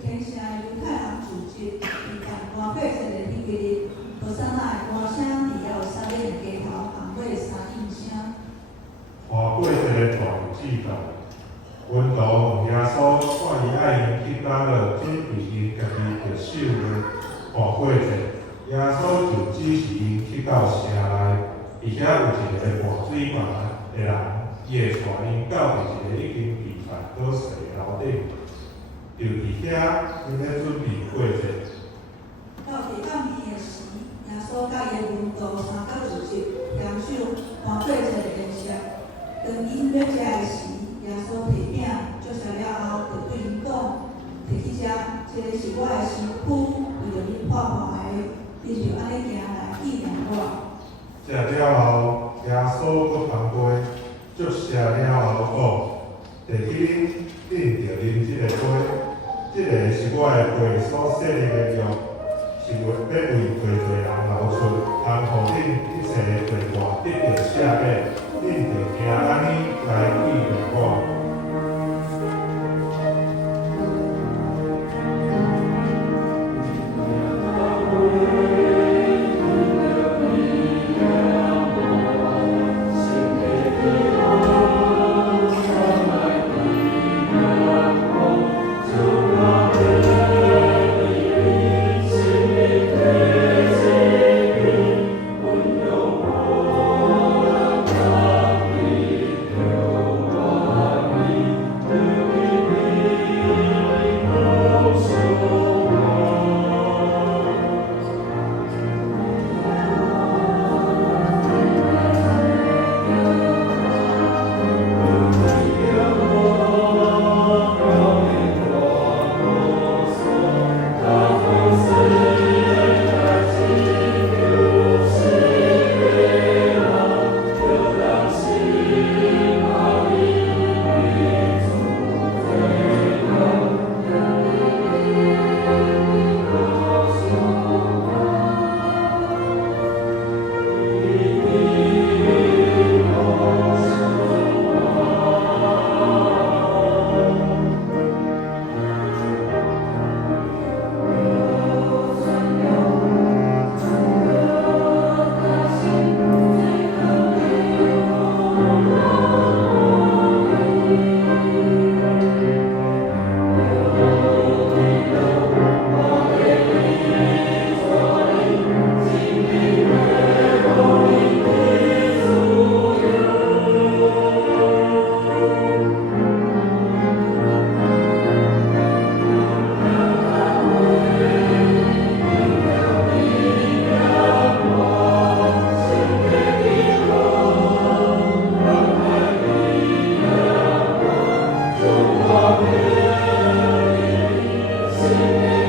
天城的犹太人聚集，伊办歌过节的迄个日，无啥那的歌声，伫耶路撒冷的街头放过三应声。换过一个大日子到，阮都问耶稣，看伊爱因去倒落，准备因家己着守的换过节。耶稣就指示因去到城内，而且有一个换水房的人，伊会带因到伫一个已经被办好势的楼顶，就伫遐因咧准备过节。到第暗暝的时，耶稣甲伊的门徒三角聚集，享受换过节的宴席。当因要食的时，耶稣摕饼祝谢了后，就对因讲：摕去食，这个是我的身躯，为着恁破坏的，你就安尼行来纪念我。食了后，耶稣搁翻杯，祝谢了后讲：摕去恁着啉即个杯，即个是我的血所设立的约，是要为侪人流出，通互恁一切的罪过得到赦免，恁着行安尼来纪念我。Amen.